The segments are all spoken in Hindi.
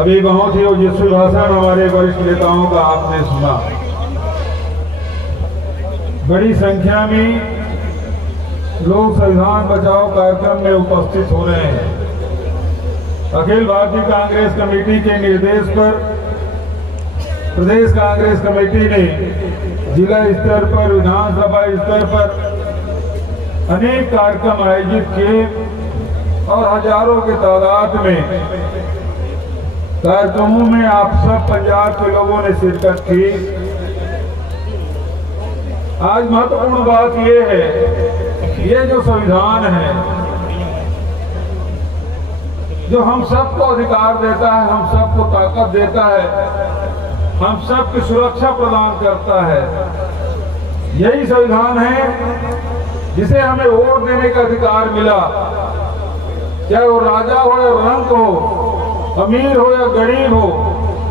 अभी बहुत ही ओजस्वी भाषण हमारे वरिष्ठ नेताओं का आपने सुना। बड़ी संख्या में लोग संविधान बचाओ कार्यक्रम में उपस्थित हो रहे हैं। अखिल भारतीय कांग्रेस कमेटी के निर्देश पर प्रदेश कांग्रेस कमेटी ने जिला स्तर पर, विधानसभा स्तर पर अनेक कार्यक्रम आयोजित किए और हजारों की तादाद में कार्यक्रमों में आप सब पंजाब के लोगों ने शिरकत की। आज महत्वपूर्ण बात यह है, ये जो संविधान है जो हम सबको अधिकार देता है, हम सबको ताकत देता है, हम सबकी सुरक्षा प्रदान करता है, यही संविधान है जिसे हमें वोट देने का अधिकार मिला। चाहे वो राजा हो या रंक हो, अमीर हो या गरीब हो,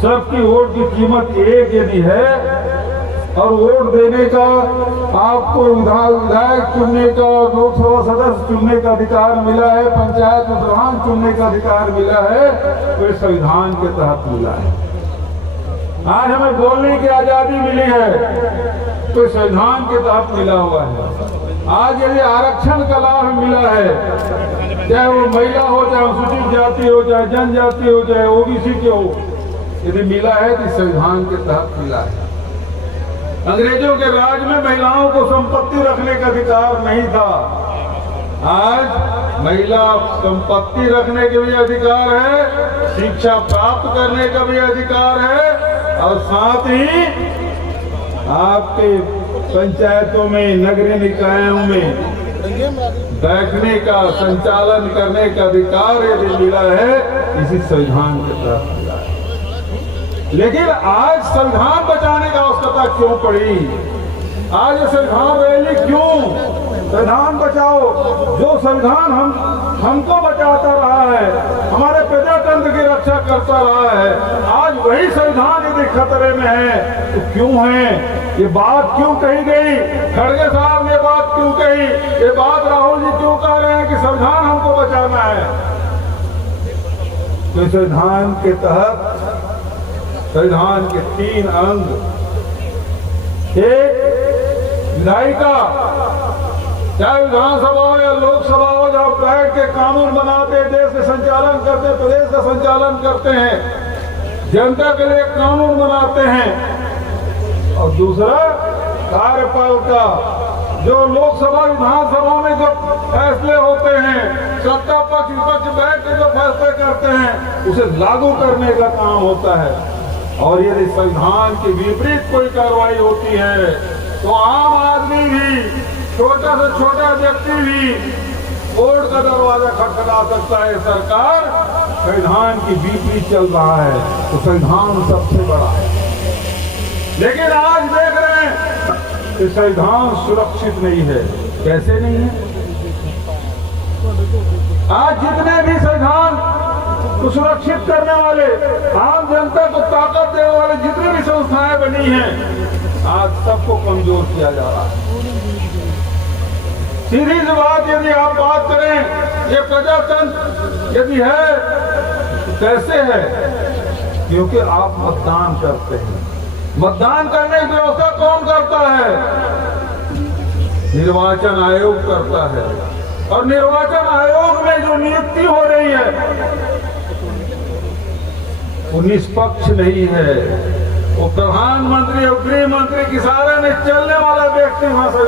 सबकी वोट की कीमत एक यदि है और वोट देने का, आपको विधायक चुनने का, लोकसभा सदस्य चुनने का अधिकार मिला है, पंचायत में प्रधान चुनने का अधिकार मिला है, तो इस संविधान के तहत मिला है। आज हमें बोलने की आजादी मिली है तो संविधान के तहत मिला हुआ है। आज यदि आरक्षण का लाभ मिला है, चाहे वो महिला हो, चाहे अनुसूचित जाति हो, चाहे जनजाति हो, चाहे ओबीसी के हो, यदि मिला है तो संविधान के तहत मिला है। अंग्रेजों के राज में महिलाओं को संपत्ति रखने का अधिकार नहीं था। आज महिला संपत्ति रखने के भी अधिकार है, शिक्षा प्राप्त करने का भी अधिकार है और साथ ही आपके पंचायतों में, नगरीय निकायों में बैठने का, संचालन करने का अधिकार यदि मिला है, इसी संविधान के तहत मिला है। लेकिन आज संविधान बचाने का आवश्यकता क्यों पड़ी? आज संविधान रैली क्यों? संविधान बचाओ, जो संविधान हमको बचाता रहा है, हमारे प्रजातंत्र की रक्षा करता रहा है, आज वही संविधान यदि खतरे में है तो क्यों है? ये बात क्यों कही गई? खड़गे साहब ने बात क्यों कही? ये बात राहुल जी क्यों कह रहे हैं कि संविधान हमको बचाना है? तो संविधान के तहत संविधान के 3 अंग, एक विधायिका, चाहे विधानसभा हो या लोकसभा हो, जहां बैठ के कानून बनाते, देश का संचालन करते, प्रदेश का संचालन करते हैं, जनता के लिए कानून बनाते हैं। और दूसरा कार्यपालिका, जो लोकसभा विधानसभा में जो फैसले होते हैं, सत्ता पक्ष विपक्ष बैठ के जो फैसले करते हैं, उसे लागू करने का काम होता है। और यदि संविधान के विपरीत कोई कार्रवाई होती है तो आम आदमी भी, छोटा से छोटा व्यक्ति भी कोर्ट का दरवाजा खटखटा सकता है। सरकार संविधान की विपरीत चल रहा है तो संविधान सबसे बड़ा है। लेकिन आज देख रहे हैं कि संविधान सुरक्षित नहीं है। कैसे नहीं है? आज जितने भी संविधान को सुरक्षित करने वाले, आम जनता को ताकत देने वाले जितनी भी संस्थाएं बनी हैं, आज सबको कमजोर किया जा रहा है। सीधी सी बात, यदि आप बात करें, ये प्रजातंत्र यदि है तो कैसे है? क्योंकि आप मतदान करते हैं। मतदान करने की व्यवस्था कौन करता है? निर्वाचन आयोग करता है। और निर्वाचन आयोग में जो नियुक्ति हो रही है वो निष्पक्ष नहीं है। वो प्रधानमंत्री और गृह मंत्री की सारे में चलने वाला व्यक्ति वहां से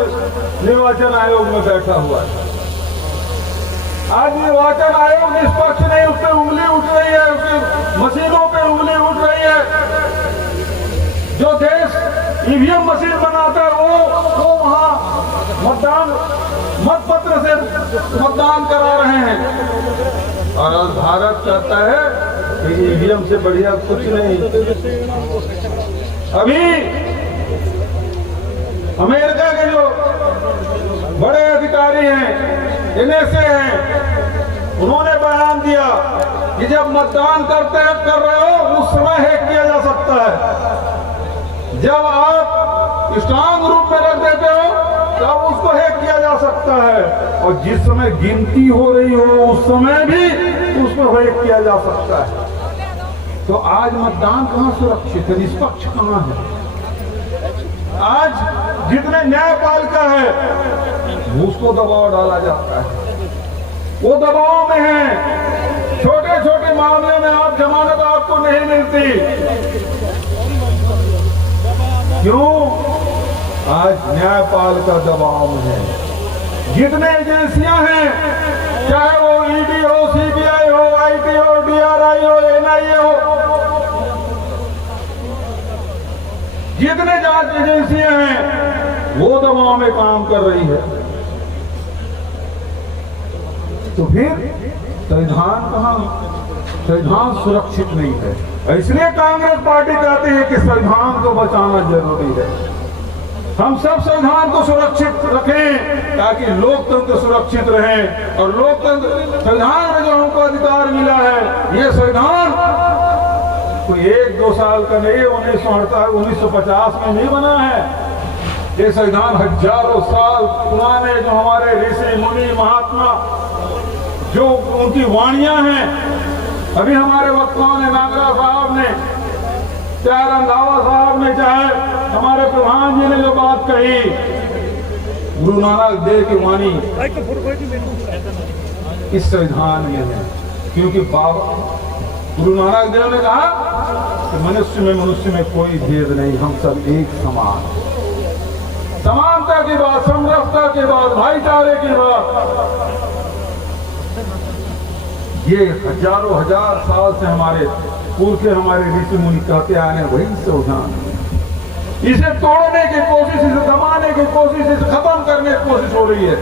निर्वाचन आयोग में बैठा हुआ है। आज निर्वाचन आयोग निष्पक्ष नहीं, उस पर उंगली उठ रही है, उसकी मशीनों पे उंगली उठ रही है। जो देश ईवीएम मशीन बनाता है वो वहां मत पत्र से मतदान करा रहे हैं। और आज भारत कहता है कि ईवीएम से बढ़िया कुछ नहीं। अभी अमेरिका के जो बड़े अधिकारी हैं, एनएसए हैं, उन्होंने बयान दिया कि जब मतदान कर रहे हो उस समय हैक किया जा सकता है। जब आप स्ट्रांग रूप में रख देते हो तब उसको हैक किया जा सकता है, और जिस समय गिनती हो रही हो उस समय भी उसको हैक किया जा सकता है। तो आज मतदान कहाँ सुरक्षित है, निष्पक्ष कहाँ है? आज जितने न्यायपालिका है उसको दबाव डाला जाता है, वो दबाव में है। छोटे छोटे मामले में आप जमानत आपको नहीं मिलती। क्यों? आज न्यायपालिका दबाव में है। जितने एजेंसियां हैं, चाहे वो ईडी हो, सीबीआई हो, आईटी हो, डीआरआई हो, एनआईए हो, जितने जांच एजेंसियां हैं वो दबाव में काम कर रही है। तो फिर संविधान कहां? संविधान सुरक्षित नहीं है। इसलिए कांग्रेस पार्टी कहती है कि संविधान को बचाना जरूरी है। हम सब संविधान को सुरक्षित रखें ताकि लोकतंत्र सुरक्षित रहे। और लोकतंत्र संविधान में जो हमको अधिकार मिला है, ये संविधान कोई 1-2 साल का नहीं, 1950 में नहीं बना है। ये संविधान हजारों साल पुराने, जो हमारे ऋषि मुनि महात्मा, जो उनकी वाणियां हैं। अभी हमारे वक्ताओं ने, नागरा साहब ने, चाहे रंधावा साहब ने, चाहे हमारे प्रधान जी ने जो बात कही, गुरु नानक देव की वाणी इस संविधान में है। क्योंकि बाबा गुरु नानक देव ने कहा कि मनुष्य में कोई भेद नहीं, हम सब एक समान। समानता की बात, समरसता की बात, भाईचारे की बात, ये हजारों हजार साल से हमारे पूर्व हमारे ऋषि मुनि कहते आए हैं। वही संविधान, इसे तोड़ने की कोशिश, इसे दबाने की कोशिश, इसे खत्म करने की कोशिश हो रही है।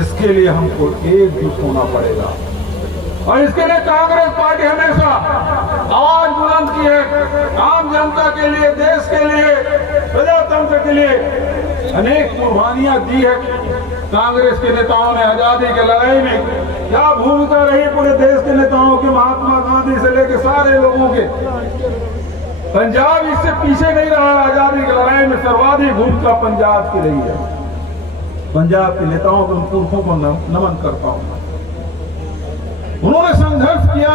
इसके लिए हमको एकजुट होना पड़ेगा। और इसके लिए कांग्रेस पार्टी हमेशा आवाज बुलंद की है। आम जनता के लिए, देश के लिए, प्रजातंत्र के लिए अनेक कुर्बानियां दी है। कांग्रेस के नेताओं ने आजादी की लड़ाई में क्या भूमिका रही, पूरे देश के नेताओं के, महात्मा गांधी से लेकर सारे लोगों के। पंजाब इससे पीछे नहीं रहा। आजादी की लड़ाई में सर्वाधिक भूमिका पंजाब की रही है। पंजाब के नेताओं को, पुरखों को नमन करता हूं। उन्होंने संघर्ष किया,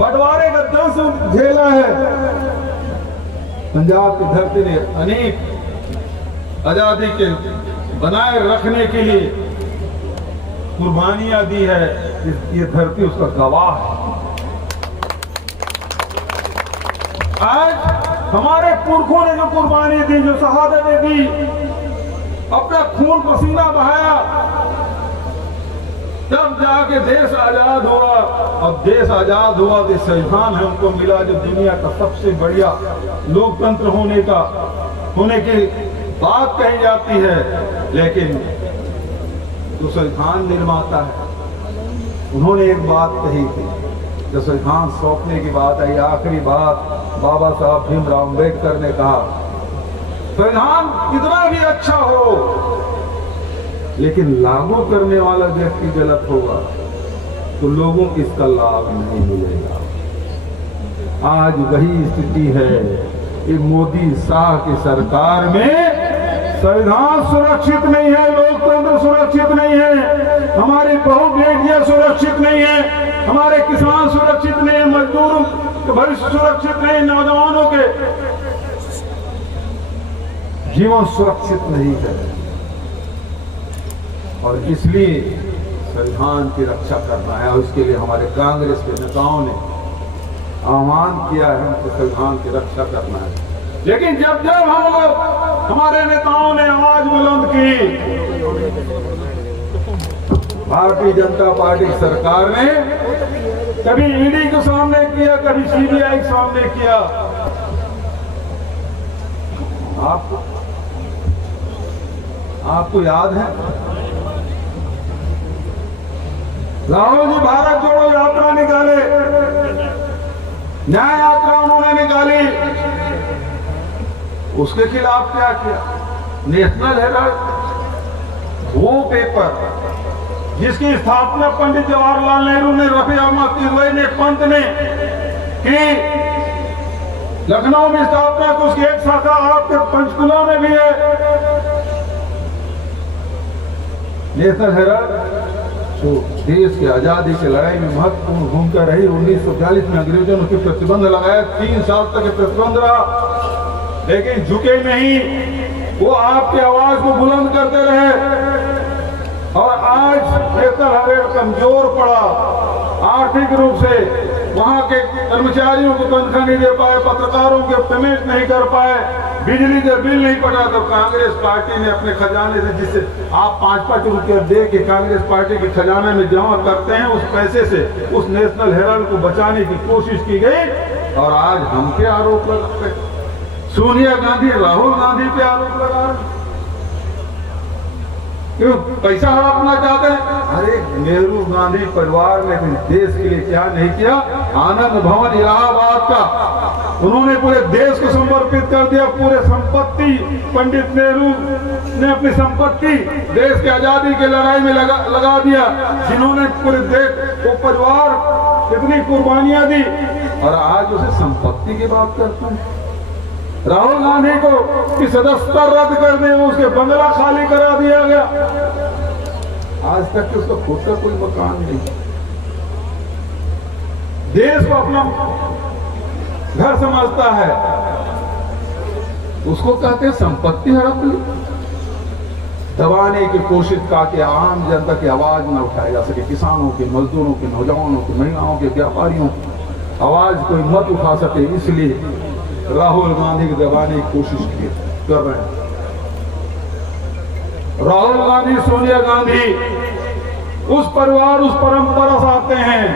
बंटवारे का दंश झेला है। पंजाब की धरती ने अनेक आजादी के बनाए रखने के लिए कुर्बानियां दी है। ये धरती उसका गवाह है। आज हमारे पुरखों ने जो कुर्बानी दी, जो शहादतें दी, अपना खून पसीना बहाया, तब जाके देश आजाद हुआ। और देश आजाद हुआ तो संविधान हमको मिला, जो दुनिया का सबसे बढ़िया लोकतंत्र होने की बात कही जाती है। लेकिन जो संविधान निर्माता है, उन्होंने एक बात कही थी, जब संविधान सौंपने की बात आई, आखिरी बात बाबा साहब भीमराव अम्बेडकर ने कहा, संविधान कितना भी अच्छा हो, लेकिन लागू करने वाला व्यक्ति गलत होगा तो लोगों को इसका लाभ नहीं मिलेगा। आज वही स्थिति है। ये मोदी शाह की सरकार में संविधान सुरक्षित नहीं है, लोकतंत्र सुरक्षित नहीं है, हमारी बहु बेटियां सुरक्षित नहीं है, हमारे किसान सुरक्षित नहीं है, मजदूरों के भविष्य सुरक्षित नहीं, नौजवानों के जीवन सुरक्षित नहीं है। और इसलिए संविधान की रक्षा करना है। और इसके लिए हमारे कांग्रेस के नेताओं ने आह्वान किया है, हमको संविधान की रक्षा करना है। लेकिन जब जब हम लोग, हमारे नेताओं ने आवाज बुलंद की, भारतीय जनता पार्टी सरकार ने कभी ईडी के सामने किया, कभी सीबीआई के सामने किया। आपको याद है, राहुल जी भारत जोड़ो यात्रा निकाले, न्याय यात्रा उन्होंने निकाली, उसके खिलाफ क्या किया? नेशनल हेराल्ड, वो पेपर जिसकी स्थापना पंडित जवाहरलाल नेहरू ने, रफी अहमद किदवई ने, पंत ने की, लखनऊ में स्थापना, तो उसकी एक शाखा आपके पंचकुला में भी है। नेशनल हेराल्ड तो देश की आज़ादी की लड़ाई में महत्वपूर्ण भूमिका रही। 1940 में अंग्रेजों ने प्रतिबंध लगाया, 3 साल तक प्रतिबंध रहा, लेकिन झुके नहीं। वो आपकी आवाज को बुलंद करते रहे और आज नेशनल हेराल्ड कमजोर पड़ा आर्थिक रूप से। वहां के कर्मचारियों को तनख्वाह नहीं दे पाए, पत्रकारों के पेमेंट नहीं कर पाए, बिजली का बिल नहीं पड़ा। तो कांग्रेस पार्टी ने अपने खजाने से, जिससे आप 5-5 रुपये दे के कांग्रेस पार्टी के खजाने में जमा करते हैं, उस पैसे से उस नेशनल हेराल्ड को बचाने की कोशिश की गई। और आज हम पे आरोप लगाते हैं, सोनिया गांधी राहुल गांधी पे आरोप लगा रहे, क्यों? पैसा हड़पना चाहते हैं। अरे नेहरू गांधी परिवार ने देश के लिए क्या नहीं किया। आनंद भवन इलाहाबाद का उन्होंने पूरे देश को समर्पित कर दिया। पूरे संपत्ति, पंडित नेहरू ने अपनी संपत्ति देश की आजादी की लड़ाई में लगा दिया। जिन्होंने पूरे देश को परिवार कितनी कुर्बानियां दी, और आज उसे संपत्ति की बात करते हैं। राहुल गांधी को की सदस्यता रद्द कर दी, उसके बंगला खाली करा दिया गया। आज तक उसका खुद का कोई मकान नहीं। देश को अपना घर समझता है, उसको कहते हैं संपत्ति हड़प ली। दबाने की कोशिश करके आम जनता की आवाज न उठाई जा सके, किसानों के, मजदूरों के, नौजवानों के, महिलाओं के, व्यापारियों आवाज कोई मत उठा सके, इसलिए राहुल गांधी को दबाने की कोशिश कर रहे हैं। राहुल गांधी, सोनिया गांधी उस परिवार, उस परंपरा से आते हैं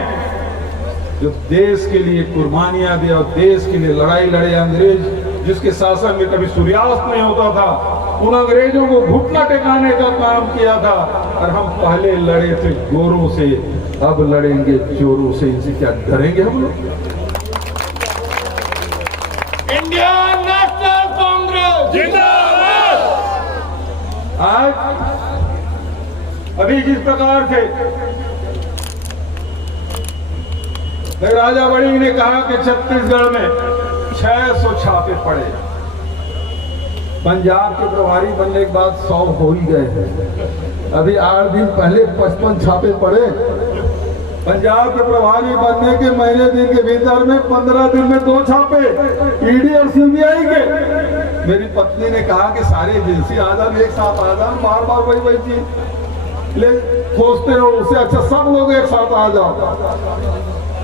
जो देश के लिए कुर्बानियां दी और देश के लिए लड़ाई लड़े। अंग्रेज जिसके शासन में कभी सूर्यास्त नहीं होता था, उन अंग्रेजों को घुटना टेकाने का काम किया था। और हम पहले लड़े थे गोरों से, अब लड़ेंगे चोरों से। इनसे क्या डरेंगे हम लोग? इंडियन नेशनल कांग्रेस जिंदाबाद। आज अभी जिस प्रकार से राजा बड़ी ने कहा कि छत्तीसगढ़ में 600 छापे पड़े, पंजाब के प्रभारी बनने के बाद 100 हो ही गए। अभी 8 दिन पहले 55 छापे पड़े। पंजाब के प्रभारी बनने के महीने दिन के भीतर में 15 दिन में 2 छापे, ईडी और सीबीआई के। मेरी पत्नी ने कहा कि सारे एजेंसी आजाद एक साथ आ जाओ, बार बार वही चीज ले खोजते हो, उससे अच्छा सब लोग एक साथ आ जाओ,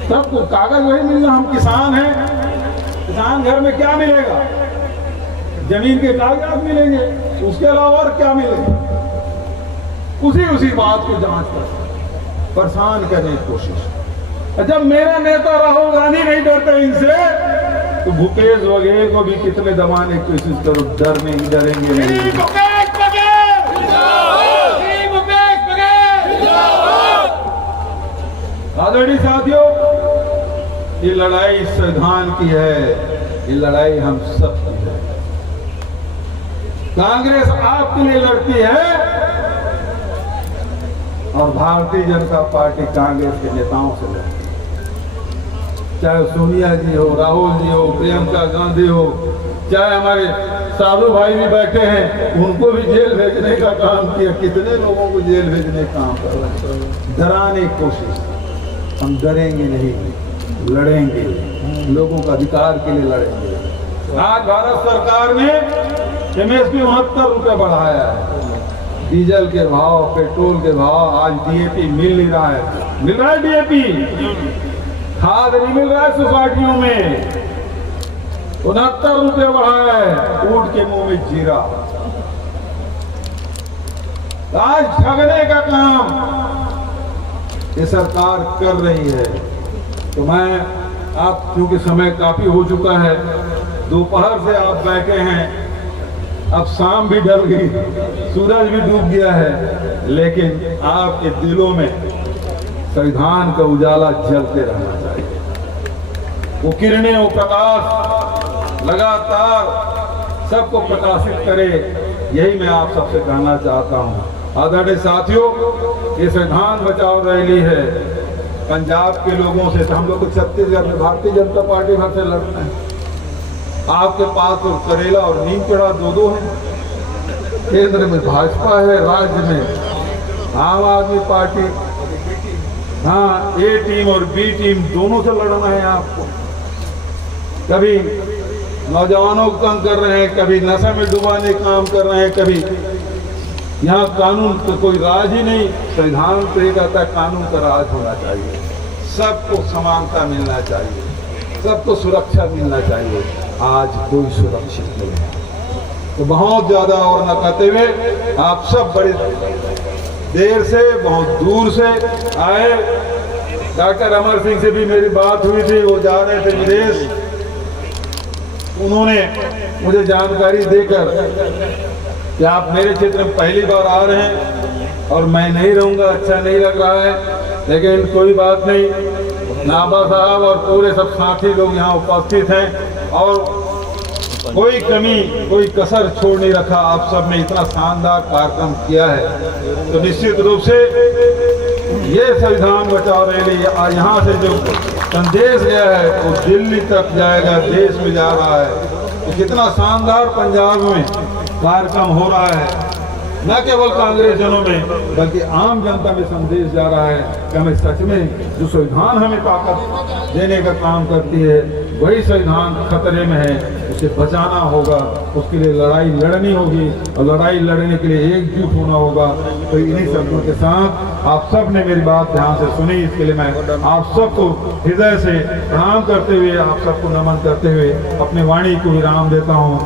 सबको कागज वही मिलना। हम किसान हैं, किसान घर में क्या मिलेगा? जमीन के कागजात मिलेंगे, उसके अलावा और क्या मिलेगा? उसी बात को जांच कर परेशान करने की कोशिश। जब मेरा नेता राहुल गांधी नहीं डरते इनसे, तो भूपेश बघेल को भी कितने दबाने की कोशिश करो, डरेंगे नहीं। आदरणीय साथियों, ये लड़ाई संविधान की है, ये लड़ाई हम सब की है। कांग्रेस आपके लिए लड़ती है और भारतीय जनता पार्टी कांग्रेस के नेताओं से लड़ती है। चाहे सोनिया जी हो, राहुल जी हो, प्रियंका गांधी हो, चाहे हमारे साधु भाई भी बैठे हैं, उनको भी जेल भेजने का काम किया। कितने लोगों को जेल भेजने का काम कर रहे हैं, डराने की कोशिश। हम डरेंगे नहीं, लड़ेंगे, लोगों का अधिकार के लिए लड़ेंगे। आज भारत सरकार ने एमएसपी 69 रुपये बढ़ाया है। डीजल के भाव, पेट्रोल के भाव, आज डीएपी मिल नहीं रहा है। मिल रहा है डीएपी, खाद नहीं मिल रहा है सोसाइटियों में। 69 रुपये बढ़ाया है, ऊंट के मुंह में जीरा। आज ठगने का काम ये सरकार कर रही है। तो मैं आप, क्योंकि समय काफी हो चुका है, दोपहर से आप बैठे हैं, अब शाम भी ढल गई, सूरज भी डूब गया है, लेकिन आपके दिलों में संविधान का उजाला जलते रहना चाहिए। वो किरणें, वो प्रकाश लगातार सबको प्रकाशित करे, यही मैं आप सबसे कहना चाहता हूँ। आदरणीय साथियों, ये संविधान बचाओ रैली है पंजाब के लोगों से। तो हम लोग को छत्तीसगढ़ में भारतीय जनता पार्टी भर से लड़ना है। आपके पास तो करेला और नीम पेड़ा दो है। केंद्र में भाजपा है, राज्य में आम आदमी पार्टी, हाँ, ए टीम और बी टीम दोनों से लड़ना है आपको। कभी नौजवानों को तंग कर रहे हैं, कभी नशा में डुबाने काम कर रहे हैं, कभी यहाँ कानून तो कोई राज ही नहीं। संविधान तो ये कहता है कानून का राज होना चाहिए, सबको समानता मिलना चाहिए, सबको सुरक्षा मिलना चाहिए। आज कोई सुरक्षित नहीं है। तो बहुत ज्यादा और न कहते हुए आप सब बड़े देर से बहुत दूर से आए। डॉक्टर अमर सिंह से भी मेरी बात हुई थी, वो जा रहे थे विदेश। उन्होंने मुझे जानकारी देकर कि आप मेरे क्षेत्र में पहली बार आ रहे हैं और मैं नहीं रहूंगा, अच्छा नहीं लग रहा है, लेकिन कोई बात नहीं। नाबा साहब और पूरे सब साथी लोग यहाँ उपस्थित हैं और कोई कमी कोई कसर छोड़ नहीं रखा। आप सब ने इतना शानदार कार्यक्रम किया है, तो निश्चित रूप से ये संविधान बचाओ रैली यहाँ से जो संदेश गया है वो दिल्ली तक जाएगा, देश में जा रहा है। तो कितना शानदार पंजाब में कार्यक्रम हो रहा है, न केवल कांग्रेसजनों में बल्कि आम जनता में संदेश जा रहा है कि हमें सच में जो संविधान हमें ताकत देने का काम करती है वही संविधान खतरे में है, उसे बचाना होगा, उसके लिए लड़ाई लड़नी होगी और लड़ाई लड़ने के लिए एकजुट होना होगा। तो इन्हीं शब्दों के साथ आप सब ने मेरी बात ध्यान से सुनी, इसके लिए मैं आप सबको हृदय से प्रणाम करते हुए, आप सबको नमन करते हुए अपनी वाणी को विराम देता हूँ।